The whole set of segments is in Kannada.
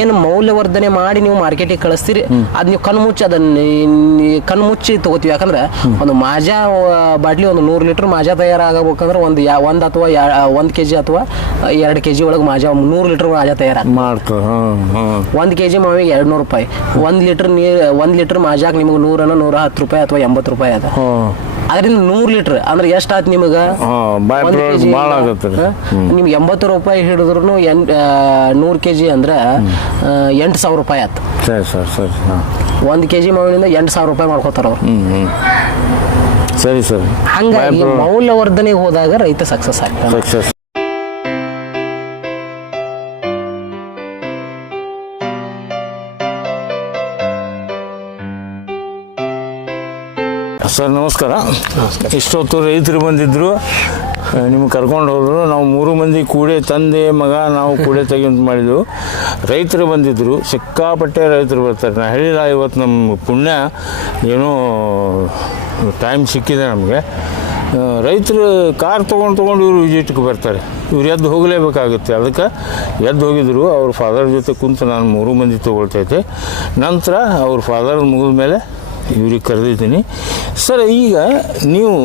ಏನು ಮೌಲ್ಯವರ್ಧನೆ ಮಾಡಿ ನೀವು ಮಾರ್ಕೆಟಿಗೆ ಕಳಿಸ್ತೀರಿ ಅದು ನೀವು ಕಣ್ಮುಚ್ಚಿ ತಗೋತೀವಿ. ಯಾಕಂದ್ರೆ ಒಂದು ಮಾಜಾ ಬಾಟ್ಲಿ ಒಂದು 100 ಲೀಟರ್ ಮಾಜಾ ತಯಾರಾಗಬೇಕಂದ್ರೆ ಒಂದು ಅಥವಾ 1 kg ಅಥವಾ 2 kg ಒಳಗೆ ಮಾಜಾ 100 ಲೀಟರ್ ಮಾಜಾ ಮಾಡ್ತಾರೆ. 1 kg ಮಾವಿಗೆ 200 ರೂಪಾಯಿ. 1 ಲೀಟರ್ ಮಾಜಾಕ್ ನಿಮಗೆ 110 ರೂಪಾಯಿ ಅಥವಾ 80 ರೂಪಾಯಿ ಅದ. ಅದರಿಂದ 100 ಲೀಟರ್ ಅಂದ್ರೆ ಎಷ್ಟಾಯ್ತು ನಿಮಗೆ? ನಿಮ್ಗೆ 80 ರೂಪಾಯಿ ಹಿಡಿದ್ರು 100 kg ಅಂದ್ರೆ 8,000 ರೂಪಾಯಿ ಆಯ್ತು. 1 kg ಮಾವಿನಿಂದ 8,000 ರೂಪಾಯಿ ಮಾಡ್ಕೋತಾರ ಅವ್ರು. ಸರಿ ಸರ್. ಹಂಗಾಗಿ ಮೌಲ್ಯವರ್ಧನೆಗೆ ಹೋದಾಗ ರೈತ ಸಕ್ಸಸ್ ಆಗ್ತಾನೆ. ಸರ್ ನಮಸ್ಕಾರ. ಇಷ್ಟೊತ್ತು ರೈತರು ಬಂದಿದ್ದರು, ನಿಮ್ಗೆ ಕರ್ಕೊಂಡು ಹೋದರು. ನಾವು 3 ಮಂದಿ ಕೂಡೆ, ತಂದೆ ಮಗ ನಾವು ಕೂಡೆ ತೆಗೆಂತ ಮಾಡಿದೆವು. ರೈತರು ಬಂದಿದ್ದರು, ಸಿಕ್ಕಾಪಟ್ಟೆ ರೈತರು ಬರ್ತಾರೆ. ನಾ ಹೇಳಿಲ್ಲ, ಇವತ್ತು ನಮ್ಮ ಪುಣ್ಯ ಏನೋ ಟೈಮ್ ಸಿಕ್ಕಿದೆ ನಮಗೆ. ರೈತರು ಕಾರ್ ತೊಗೊಂಡು ಇವರು ವಿಸಿಟ್ಗೆ ಬರ್ತಾರೆ. ಇವ್ರು ಎದ್ದು ಹೋಗಲೇಬೇಕಾಗುತ್ತೆ. ಅದಕ್ಕೆ ಎದ್ದು ಹೋಗಿದ್ರು. ಅವ್ರ ಫಾದರ್ ಜೊತೆ ಕುಂತು ನಾನು 3 ಮಂದಿ ತೊಗೊಳ್ತೈತೆ. ನಂತರ ಅವ್ರ ಫಾದರ್ ಮುಗಿದ ಮೇಲೆ ಇವ್ರಿಗೆ ಕರೆದಿದ್ದೀನಿ. ಸರ್, ಈಗ ನೀವು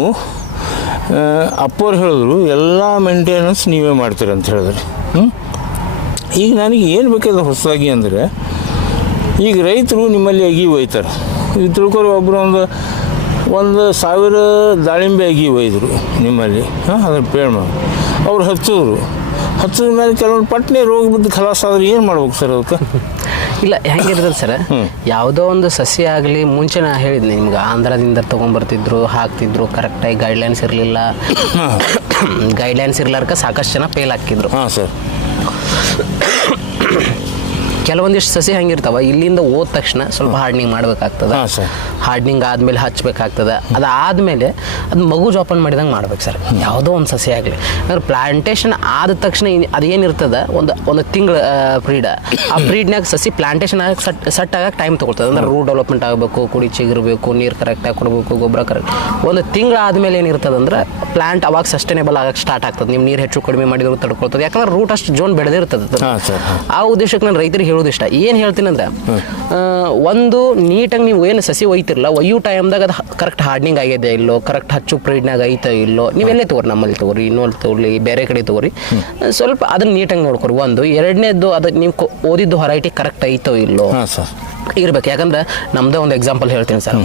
ಅಪ್ಪವ್ರು ಹೇಳಿದ್ರು ಎಲ್ಲ ಮೇಂಟೆನೆನ್ಸ್ ನೀವೇ ಮಾಡ್ತೀರ ಅಂತ ಹೇಳಿದ್ರಿ. ಈಗ ನನಗೆ ಏನು ಬೇಕಾದ ಹೊಸದಾಗಿ ಅಂದರೆ, ಈಗ ರೈತರು ನಿಮ್ಮಲ್ಲಿ ಅಗಿ ಒಯ್ತಾರೆ. ಈಗ ತಿಳ್ಕೊರಿ, ಒಬ್ಬರು ಒಂದು 1000 ದಾಳಿಂಬೆ ಅಗಿ ಒಯ್ದರು ನಿಮ್ಮಲ್ಲಿ. ಅದ್ರ ಪೇಡ್ ಮಾಡಿ ಅವ್ರು ಹಚ್ಚಿದ ಮೇಲೆ ಕೆಲವೊಂದು ಪಟ್ನೆ ರೋಗ ಬಿದ್ದು ಖಲಾಸ ಆದ್ರೆ ಏನು ಮಾಡ್ಬೇಕು ಸರ್ ಅದಕ್ಕೆ? ಇಲ್ಲ, ಹೆಂಗಿರ್ತದೆ ಸರ್, ಯಾವುದೋ ಒಂದು ಸಸ್ಯ ಆಗಲಿ, ಮುಂಚೆ ನಾ ಹೇಳಿದ್ನಿ ನಿಮ್ಗೆ, ಆಂಧ್ರದಿಂದ ತೊಗೊಂಬರ್ತಿದ್ರು, ಹಾಕ್ತಿದ್ರು, ಕರೆಕ್ಟಾಗಿ ಗೈಡ್ಲೈನ್ಸ್ ಇರಲಿಲ್ಲ. ಗೈಡ್ಲೈನ್ಸ್ ಇರ್ಲಾರ್ಕ ಸಾಕಷ್ಟು ಜನ ಫೇಲ್ ಹಾಕಿದ್ರು. ಹಾಂ ಸರ್. ಕೆಲವೊಂದಿಷ್ಟು ಸಸಿ ಹಂಗಿರ್ತಾವ, ಇಲ್ಲಿಂದ ಹೋದ ತಕ್ಷಣ ಸ್ವಲ್ಪ ಹಾರ್ಡ್ನಿಂಗ್ ಮಾಡ್ಬೇಕಾಗ್ತದೆ. ಹಾರ್ಡ್ನಿಂಗ್ ಆದಮೇಲೆ ಹಚ್ಬೇಕಾಗ್ತದೆ. ಅದಾದಮೇಲೆ ಅದು ಮಗು ಜೋಪಾನ ಮಾಡಿದಂಗೆ ಮಾಡ್ಬೇಕು ಸರ್, ಯಾವುದೋ ಒಂದು ಸಸಿ ಆಗಲಿ. ಅಂದ್ರೆ ಪ್ಲಾಂಟೇಶನ್ ಆದ ತಕ್ಷಣ ಅದೇನಿರ್ತದೆ, ಒಂದು ತಿಂಗಳ ಪ್ರೀಡ್, ಆ ಪ್ರೀಡ್ನಾಗ ಸಸಿ ಪ್ಲಾಂಟೇಶನ್ ಆಗಕ್ಕೆ ಸೆಟ್ ಆಗಕ್ಕೆ ಟೈಮ್ ತೊಗೊಳ್ತದೆ. ಅಂದ್ರೆ ರೂಟ್ ಡೆವಲಪ್ಮೆಂಟ್ ಆಗಬೇಕು, ಕುಡಿ ಚಿಗಿರ್ಬೇಕು, ನೀರು ಕರೆಕ್ಟಾಗಿ ಕೊಡಬೇಕು, ಗೊಬ್ಬರ ಕರೆಕ್ಟ್. ಒಂದು ತಿಂಗಳ ಆದಮೇಲೆ ಏನಿರ್ತದೆ ಅಂದ್ರೆ ಪ್ಲಾಂಟ್ ಅವಾಗ ಸಸ್ಟೈನೇಬಲ್ ಆಗಕ್ಕೆ ಸ್ಟಾರ್ಟ್ ಆಗ್ತದೆ. ನೀವು ನೀರು ಹೆಚ್ಚು ಕಡಿಮೆ ಮಾಡಿದ್ರು ತಡ್ಕೊಳ್ತದೆ. ಯಾಕಂದ್ರೆ ರೂಟ್ ಅಷ್ಟು ಜೋನ್ ಬೆಳೆದಿರ್ತದೆ. ಆ ಉದ್ದೇಶಕ್ಕೆ ನಾನು ರೈತರಿಗೆ ಇಷ್ಟ ಏನು ಹೇಳ್ತೀನಿ ಅಂದ್ರೆ, ಒಂದು ನೀಟಾಗಿ ನೀವು ಏನು ಸಸಿ ಒಯ್ತಿರಲ್ಲ, ಒಯ್ಯೋ ಟೈಮ್ದಾಗ ಅದು ಕರೆಕ್ಟ್ ಹಾರ್ಡ್ನಿಂಗ್ ಆಗಿದೆ ಇಲ್ಲೋ, ಕರೆಕ್ಟ್ ಹಚ್ಚು ಪ್ರೀಡ್ನಾಗ ಐತೋ ಇಲ್ಲೋ, ನೀವೆಲ್ಲೇ ತಗೋರಿ, ನಮ್ಮಲ್ಲಿ ತಗೋರಿ, ಇನ್ನೊಂದು ತಗೊಳ್ಳಿ, ಬೇರೆ ಕಡೆ ತಗೋರಿ, ಸ್ವಲ್ಪ ಅದನ್ನ ನೀಟಾಗಿ ನೋಡ್ಕೊರಿ. ಒಂದು ಎರಡನೇದು, ಅದು ನೀವು ಓದಿದ್ದು ಹೊರೈಟಿ ಕರೆಕ್ಟ್ ಐತೋ ಇಲ್ಲೋ ಇರ್ಬೇಕು. ಯಾಕಂದ್ರೆ ನಮ್ದೇ ಒಂದು ಎಕ್ಸಾಂಪಲ್ ಹೇಳ್ತೀನಿ ಸರ್.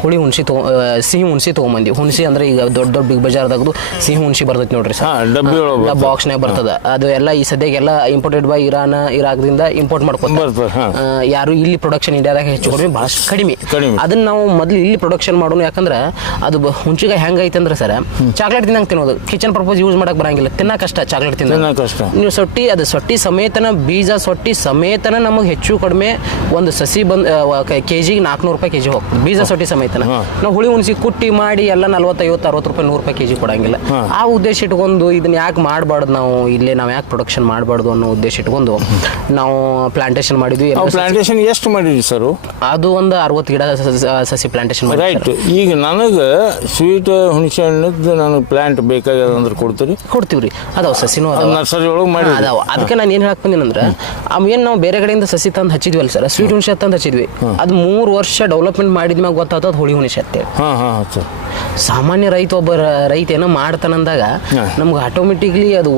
ಸಿಹಿ ಹುಣಸಿ ತೊಗೊಂಬಂದಿವಿ. ಹುಣಸಿ ಅಂದ್ರೆ ಈಗ ದೊಡ್ಡ ಬಿಗ್ ಬಜಾರ್ದಾಗದು ಸಿಹಿ ಹುಣಸಿ ಬರ್ತೈತಿ ನೋಡ್ರಿ ಸರ್, ಬಾಕ್ಸ್ನಾಗ ಬರ್ತದೆ. ಅದು ಎಲ್ಲ ಈ ಸದ್ಯಗೆಲ್ಲ ಇಂಪೋರ್ಟೆಡ್ ಬೈ ಇರಾಕ್ದಿಂದ ಇಂಪೋರ್ಟ್ ಮಾಡ್ಕೊತಾರೆ. ಯಾರು ಇಲ್ಲಿ ಪ್ರೊಡಕ್ಷನ್ ಇಂಡಿಯಾದಾಗ ಹೆಚ್ಚು ಕಡಿಮೆ ಭಾಳಷ್ಟು ಕಡಿಮೆ. ಅದನ್ನ ನಾವು ಮೊದಲು ಇಲ್ಲಿ ಪ್ರೊಡಕ್ಷನ್ ಮಾಡೋಣ. ಯಾಕಂದ್ರೆ ಅದು ಹುಣಸಿಗೆ ಹೆಂಗೈತೆ ಅಂದ್ರೆ ಸರ್, ಚಾಕ್ಲೇಟ್ ತಿನ್ನಂಗೆ ತಿನ್ನೋದು, ಕಿಚನ್ ಪರ್ಪಸ್ ಯೂಸ್ ಮಾಡಕ್ ಬರಂಗಿಲ್ಲ, ತಿನ್ನ ಕಷ್ಟ. ಚಾಕ್ಲೇಟ್ ತಿನ್ನ ಕಷ್ಟ. ನೀವು ಸೊಟ್ಟಿ ಸಮೇತನ, ಬೀಜ ಸೊಟ್ಟಿ ಸಮೇತನ ನಮಗೆ ಹೆಚ್ಚು ಕಡಿಮೆ ಒಂದು ಸಸಿ ಕೆಜಿಗೆ 400 ರೂಪಾಯಿ ಕೆಜಿ ಹೋಗ್ತದೆ, ಬೀಜ ಸೊಟ್ಟಿ ಸಮೇತನ. ನಾವು ಹುಳಿ ಹುಣಸಿ ಕುಟ್ಟಿ ಮಾಡಿ ಎಲ್ಲ 40, 50, 60 ರೂಪಾಯಿ, 100 ರೂಪಾಯಿ ಕೆಜಿ ಕೊಡಂಗಿಲ್ಲ. ಆ ಉದ್ದೇಶ ಇಟ್ಕೊಂಡು ಇದನ್ನ ಯಾಕೆ ಮಾಡಬಾರ್ದು, ನಾವು ಇಲ್ಲೇ ನಾವು ಯಾಕೆ ಪ್ರೊಡಕ್ಷನ್ ಮಾಡಬಾರ್ದು ಅನ್ನೋ ಉದ್ದೇಶ ಇಟ್ಕೊಂಡು ನಾವು ಪ್ಲಾಂಟೇಶನ್ ಮಾಡಿದ್ವಿ. ಪ್ಲಾಂಟೇಶನ್ ಎಷ್ಟು ಮಾಡಿದ್ವಿ ಸರ್? ಅದು ಒಂದು 60 ಗಿಡ ಸಸಿ ಪ್ಲಾಂಟೇಶನ್ ಮಾಡಿ. ರೈಟ್. ಈಗ ನನಗೆ ಸ್ವೀಟ್ ಹುಣಸೆ ಹಣ್ಣದ್ದು ನನಗೆ ಪ್ಲಾಂಟ್ ಬೇಕಾಗ್ಯದ ಅಂದ್ರೆ ಕೊಡ್ತೀವ್ರಿ. ಅದಾವ ಸಸಿನೂ ನರ್ಸರಿ ಒಳಗೆ ಮಾಡಿ ಅದಾವ. ಅದಕ್ಕೆ ನಾನು ಏನು ಹೇಳಕ್ ಬಂದಿನಿ ಅಂದ್ರೆ, ಏನು ನಾವು ಬೇರೆ ಕಡೆಯಿಂದ ಸಸಿ ತಂದು ಹಚ್ಚಿದ್ವಲ್ಲ ಸರ್, ಸ್ವೀಟ್ ಹುಣಸೆ ತಂದು ಹಚ್ಚಿದ್ವಿ. ಅದು 3 ವರ್ಷ ಡೆವಲಪ್ಮೆಂಟ್ ಮಾಡಿದ್ಮ್ಯಾಗ ಗೊತ್ತಾಗ್ತದೆ ಹುಳಿ ಹುಣಸೆ ಅಂತೇಳಿ. ಸಾಮಾನ್ಯ ಒಬ್ಬ ರೈತ ಏನೋ ಮಾಡ್ತಾನಂದಾಗ ನಮ್ಗೆ ಆಟೋಮೆಟಿಕ್ಲಿ ಅದು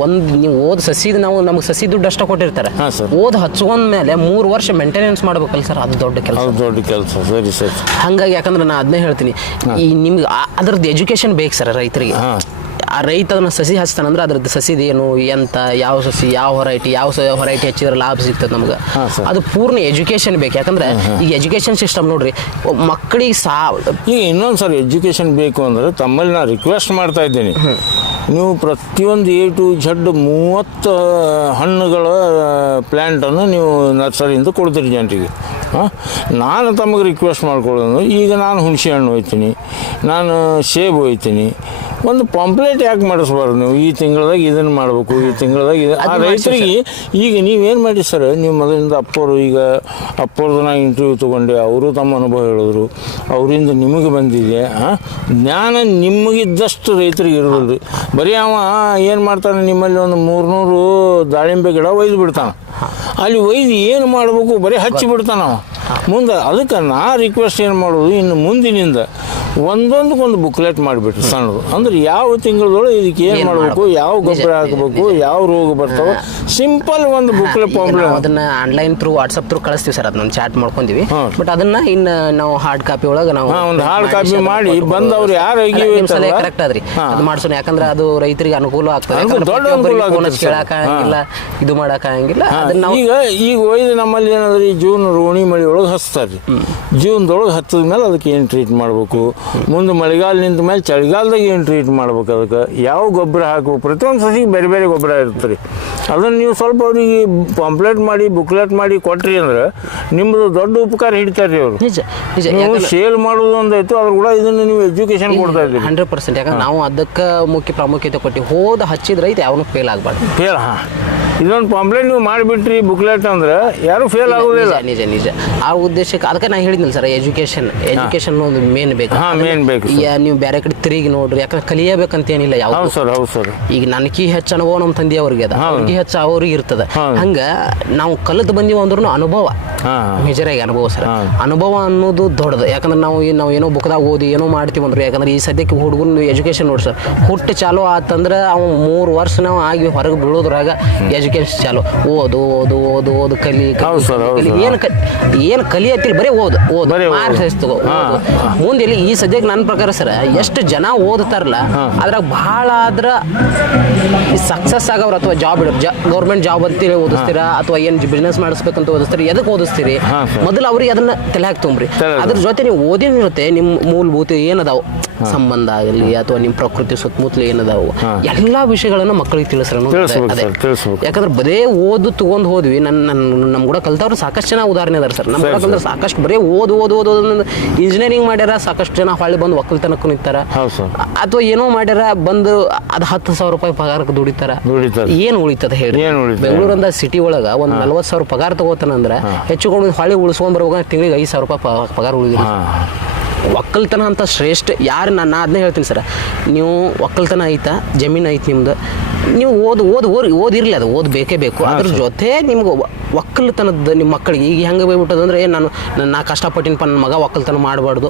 ನೀವು ಓದ್ ಸಸಿದ್ ನಮ್ಗೆ ಸಸಿ ದುಡ್ಡು ಅಷ್ಟ ಕೊಟ್ಟಿರ್ತಾರೆ. ಓದ್ ಹಚ್ಕೊಂಡ್ ಮೇಲೆ 3 ವರ್ಷ ಮೇಂಟೆನೆನ್ಸ್ ಮಾಡ್ಬೇಕಲ್ಲ ಸರ್, ಅದು ದೊಡ್ಡ ಕೆಲಸ. ಸರಿ ಸರ್. ಹಂಗಾಗಿ ಯಾಕಂದ್ರೆ ನಾನು ಅದನ್ನೇ ಹೇಳ್ತೀನಿ, ಈ ನಿಮ್ಗೆ ಅದ್ರದ್ದು ಎಜುಕೇಶನ್ ಬೇಕು ಸರ್ ರೈತರಿಗೆ. ಆ ರೈತ ಅದನ್ನ ಸಸಿ ಹಚ್ತಾನಂದ್ರೆ ಅದ್ರದ್ದು ಸಸಿದೇನು, ಎಂತ, ಯಾವ ಸಸಿ, ಯಾವ ಹೊರೈಟಿ ಹಚ್ಚಿದ್ರೆ ಲಾಭ ಸಿಗ್ತದೆ ನಮ್ಗೆ, ಅದು ಪೂರ್ಣ ಎಜುಕೇಶನ್ ಬೇಕು. ಯಾಕಂದ್ರೆ ಈಗ ಎಜುಕೇಶನ್ ಸಿಸ್ಟಮ್ ನೋಡ್ರಿ, ಮಕ್ಕಳಿಗೆ ಈಗ ಇನ್ನೊಂದು ಸರ್ ಎಜುಕೇಶನ್ ಬೇಕು ಅಂದ್ರೆ ತಮ್ಮಲ್ಲಿ ನಾನು ರಿಕ್ವೆಸ್ಟ್ ಮಾಡ್ತಾ ಇದ್ದೀನಿ, ನೀವು ಪ್ರತಿಯೊಂದು A to Z 30 ಹಣ್ಣುಗಳ ಪ್ಲ್ಯಾಂಟನ್ನು ನೀವು ನರ್ಸರಿಯಿಂದ ಕೊಡ್ತೀರಿ ಜನರಿಗೆ. ನಾನು ತಮಗೆ ರಿಕ್ವೆಸ್ಟ್ ಮಾಡ್ಕೊಳ್ಳೋದು, ಈಗ ನಾನು ಹುಣಸೆ ಹಣ್ಣು ಒಯ್ತೀನಿ, ನಾನು ಸೇಬು ಒಯ್ತೀನಿ, ಒಂದು ಪಾಂಪ್ಲೆಟ್ ಯಾಕೆ ಮಾಡಿಸ್ಬಾರ್ದು? ನೀವು ಈ ತಿಂಗಳದಾಗ ಇದನ್ನು ಮಾಡಬೇಕು, ಈ ತಿಂಗಳದಾಗ ಇದು. ಆ ರೈತರಿಗೆ ಈಗ ನೀವೇನು ಮಾಡಿ ಸರ್, ನೀವು ಮೊದಲಿಂದ ಅಪ್ಪವ್ರದ್ದು ನಾನು ಇಂಟರ್ವ್ಯೂ ತೊಗೊಂಡೆ, ಅವರು ತಮ್ಮ ಅನುಭವ ಹೇಳಿದ್ರು, ಅವರಿಂದ ನಿಮಗೆ ಬಂದಿದೆ ಜ್ಞಾನ. ನಿಮಗಿದ್ದಷ್ಟು ರೈತರಿಗೆ ಇರೋದು ಬರೀ ಅವ ಏನು ಮಾಡ್ತಾನೆ, ನಿಮ್ಮಲ್ಲಿ ಒಂದು 300 ದಾಳಿಂಬೆ ಗಿಡ ಒಯ್ದು ಬಿಡ್ತಾನೆ, ಅಲ್ಲಿ ಒಯ್ದು ಏನು ಮಾಡಬೇಕು ಬರೀ ಹಚ್ಚಿ ಬಿಡ್ತಾನ ನಾವು ಮುಂದೆ. ಅದಕ್ಕೆ ನಾ ರಿಕ್ವೆಸ್ಟ್ ಏನು ಮಾಡೋದು, ಇನ್ನು ಮುಂದಿನಿಂದ ಒಂದೊಂದಕ್ಕೊಂದು ಬುಕ್ಲೆಟ್ ಮಾಡಿಬಿಟ್ರಿ ಸಣ್ಣದು, ಅಂದ್ರೆ ಯಾವ ತಿಂಗಳದೊಳಗೆ ಇದಕ್ಕೆ ಏನು ಮಾಡಬೇಕು, ಯಾವ ಗೊಬ್ಬರ ಹಾಕಬೇಕು, ಯಾವ ರೋಗ ಬರ್ತಾವೆ, ಸಿಂಪಲ್ ಒಂದು ಬುಕ್ಲೆಟ್ ಪ್ರಾಬ್ಲಮ್. ಅದನ್ನ ಆನ್ಲೈನ್ ಥ್ರೂ ವಾಟ್ಸಪ್ ಥ್ರೂ ಕಳಿಸ್ತೀವಿ ಸರ್, ಅದನ್ನ ಚಾಟ್ ಮಾಡ್ಕೊಂತೀವಿ. ಬಟ್ ಅದನ್ನ ಇನ್ನು ನಾವು ಹಾರ್ಡ್ ಕಾಪಿ ಒಳಗೆ ನಾವು ಒಂದು ಹಾರ್ಡ್ ಕಾಪಿ ಮಾಡಿ ಬಂದವ್ರು ಯಾರು ಕರೆಕ್ಟ್ ಅದ್ರಿ ಅದು ಮಾಡ್ಸೋಣ. ಯಾಕಂದ್ರೆ ಅದು ರೈತರಿಗೆ ಅನುಕೂಲ ಆಗ್ತದೆ, ದೊಡ್ಡ ಅನುಕೂಲ ಆಗುತ್ತೆ. ಕೇಳಕ್ಕಾಗಂಗಿಲ್ಲ, ಇದು ಮಾಡಕ್ಕಾಗಂಗಿಲ್ಲ. ಅದನ್ನ ಈಗ ಒಯ್ದು ನಮ್ಮಲ್ಲಿ ಏನಾದ್ರಿ ಜೂನ್ ರೋಣಿ ಮಳೆ ಒಳಗೆ ಹಚ್ತಾರೆ, ಜೂನ್ದೊಳಗೆ ಹತ್ತದ ಮೇಲೆ ಅದಕ್ಕೆ ಏನು ಟ್ರೀಟ್ ಮಾಡಬೇಕು, ಮುಂದೆ ಮಳೆಗಾಲ ನಿಂತ ಮೇಲೆ ಚಳಿಗಾಲದಾಗ ಏನು ಟ್ರೀಟ್ ಮಾಡ್ಬೇಕು, ಅದಕ್ಕೆ ಯಾವ ಗೊಬ್ಬರ ಹಾಕಬೇಕು, ಪ್ರತಿಯೊಂದು ಸಸಿಗೆ ಬೇರೆ ಬೇರೆ ಗೊಬ್ಬರ ಇರುತ್ತೆ ರೀ. ಅದನ್ನು ನೀವು ಸ್ವಲ್ಪ ಅವ್ರಿಗೆ ಪಾಂಪ್ಲೆಟ್ ಮಾಡಿ ಬುಕ್ಲೆಟ್ ಮಾಡಿ ಕೊಟ್ರಿ ಅಂದ್ರೆ ನಿಮ್ಮದು ದೊಡ್ಡ ಉಪಕಾರ ಹಿಡಿತಾರೆ ರೀ ಅವರು. ನಿಜ ನಿಜ. ನೀವು ಸೇಲ್ ಮಾಡೋದು ಒಂದಾಯ್ತು, ಅದ್ರ ಕೂಡ ಇದನ್ನು ನೀವು ಎಜುಕೇಶನ್ ಕೊಡ್ತಾ ಇದ್ದೀರಿ 100%. ಯಾಕಂದ್ರೆ ನಾವು ಅದಕ್ಕೆ ಮುಖ್ಯ ಪ್ರಾಮುಖ್ಯತೆ ಕೊಟ್ಟು ಹೋದ ಹಚ್ಚಿದ ರೈತ ಯಾವನು ಫೇಲ್ ಆಗಬಾರ್ದು. ಫೇಲ್ ಇದೊಂದು ಪಾಂಪ್ಲೆಟ್ ನೀವು ಮಾಡಿಬಿಟ್ರಿ ಬುಕ್ಲೆಟ್ ಅಂದ್ರೆ ಯಾರು ಫೇಲ್ ಆಗೋದಿಲ್ಲ. ನಿಜ ನಿಜ. ಆ ಉದ್ದೇಶಕ್ಕೆ ಅದಕ್ಕೆ ನಾನು ಹೇಳಿದ್ನಲ್ಲ ಸರ್, ಎಜುಕೇಶನ್ ಒಂದು ಮೇನ್ ಬೇಕು. ಮೇನ್ ಬೇಕು. ನೀವು ಬೇರೆ ಕಡೆ ತಿರುಗಿ ನೋಡ್ರಿ, ಯಾಕಂದ್ರೆ ಕಲಿಯಬೇಕಂತ ಏನಿಲ್ಲ. ಹೌದು ಸರ್, ಹೌದು ಸರ್. ಈಗ ನನಗೆ ಹೆಚ್ಚು ಅನುಭವ ನಮ್ಮ ತಂದೆ ಅವ್ರಿಗೆ ಅದ, ಅವ್ರಿಗೆ ಹೆಚ್ಚು ಅವ್ರಿಗೆ ಇರ್ತದೆ. ಹಂಗ ನಾವು ಕಲಿತು ಬಂದೀವಿ ಅಂದ್ರೂ ಅನುಭವ ಮೇಜರಾಗಿ ಅನುಭವ ಸರ್. ಅನುಭವ ಅನ್ನೋದು ದೊಡ್ಡದು. ಯಾಕಂದ್ರೆ ನಾವು ಏನೋ ಬುಕ್ದಾಗ ಓದಿ ಏನೋ ಮಾಡ್ತೀವಿ ಅಂದ್ರೆ, ಯಾಕಂದ್ರೆ ಈ ಸದ್ಯಕ್ಕೆ ಹುಡುಗನ ಎಜುಕೇಶನ್ ನೋಡಿ ಸರ್, ಹುಟ್ಟು ಚಾಲು ಆತಂದ್ರೆ ಅವ್ನು 3 ವರ್ಷ ನಾವು ಆಗಿ ಹೊರಗೆ ಬೀಳೋದ್ರಾಗ ಎಜುಕೇಶನ್ ಚಾಲು. ಓದು ಓದು ಓದು ಓದು ಕಲಿ ಏನು ಕಲಿಯತ್ತಿಲ್ಲ, ಬರೀ ಓದು ಮಾರ್ಕ್ಸ್ ತಗೋ. ಮುಂದೆ ಈ ಸದ್ಯಕ್ಕೆ ನನ್ನ ಪ್ರಕಾರ ಸರ್, ಎಷ್ಟು ಜನ ಓದ್ತಾರಲ್ಲ ಅದ್ರಾಗ ಬಹಳ ಆದ್ರ ಸಕ್ಸಸ್ ಆಗವ್ರು, ಅಥವಾ ಜಾಬ್ ಗೌರ್ಮೆಂಟ್ ಜಾಬ್ ಅಂತೇಳಿ ಓದಿಸ್ತೀರಾ, ಅಥವಾ ಏನು ಬಿಸ್ನೆಸ್ ಮಾಡಿಸ್ಬೇಕಂತ ಓದಿಸ್ತೀರಿ, ಎದಕ್ಕೆ ಓದಿಸ್ತೀರಿ ಮೊದಲು ಅವ್ರಿಗೆ ಅದನ್ನ ತಲೆ ಹಾಕಿ ತುಂಬ್ರಿ. ಅದ್ರ ಜೊತೆ ನೀವು ಓದಿನಿರುತ್ತೆ ನಿಮ್ಮ ಮೂಲಭೂತ ಏನದಾವು ಸಂಬಂಧ ಆಗಲಿ, ಅಥವಾ ನಿಮ್ಮ ಪ್ರಕೃತಿ ಸುತ್ತಮುತ್ತಲು ಏನದಾವು ಎಲ್ಲಾ ವಿಷಯಗಳನ್ನ ಮಕ್ಕಳಿಗೆ ತಿಳಿಸ್ಬೇಕು. ಯಾಕಂದ್ರೆ ಬರೇ ಓದು ತಗೊಂಡ್ ಹೋದ್ವಿ. ನಮ್ ಕೂಡ ಕಲ್ತವ್ರು ಸಾಕಷ್ಟು ಜನ ಉದಾಹರಣೆ ಅದಾರ ಸರ್. ನಮ್ ಕೂಡ ಕಲ್ತಾರೆ ಸಾಕಷ್ಟು ಬರೀ ಓದು ಇಂಜಿನಿಯರಿಂಗ್ ಮಾಡ್ಯಾರ, ಸಾಕಷ್ಟು ಜನ ಹೊಳ್ಳಿ ಬಂದು ಒಕ್ಕಲ್ತನಕ್ಕೂ ನಿಂತಾರ, ಅಥವಾ ಏನೋ ಮಾಡ್ಯಾರ ಬಂದು ಅದು 10,000 ರೂಪಾಯಿ ಪಗಾರಕ್ಕೆ ದುಡಿತಾರ. ಏನ್ ಉಳಿತದ ಹೇಳಿ? ಬೆಂಗಳೂರಿಂದ ಸಿಟಿ ಒಳಗ ಒಂದ್ 40,000 ಪಗಾರ ತಗೋತಾನಂದ್ರೆ ಹೆಚ್ಚುಕೊಂಡು ಹೊಳ್ಳಿ ಉಳಿಸ್ಕೊಂಡ್ ಬರುವಾಗ ತಿಂಗಳಿಗೆ 5,000 ರೂಪಾಯಿ ಪಗಾರ ಉಳಿದಿದೆ. ಒಕ್ಕಲ್ತನ ಅಂತ ಶ್ರೇಷ್ಠ ಯಾರು ನಾನು ಅದನ್ನೇ ಹೇಳ್ತೀನಿ ಸರ್. ನೀವು ಒಕ್ಕಲ್ತನ ಐತಾ, ಜಮೀನು ಐತೆ ನಿಮ್ದು, ನೀವು ಓದಿರಲಿ, ಅದು ಓದ್ ಬೇಕೇ ಬೇಕು. ಅದ್ರ ಜೊತೆ ನಿಮ್ಗೆ ಒಕ್ಕಲ್ತನದ ನಿಮ್ಮ ಮಕ್ಕಳಿಗೆ ಈಗ ಹೆಂಗೆ ಹೋಗ್ಬಿಟ್ಟದಂದ್ರೆ, ನಾ ಕಷ್ಟಪಟ್ಟಿನಪ್ಪ, ನನ್ನ ಮಗ ಒಕ್ಕಲ್ತನ ಮಾಡಬಾರ್ದು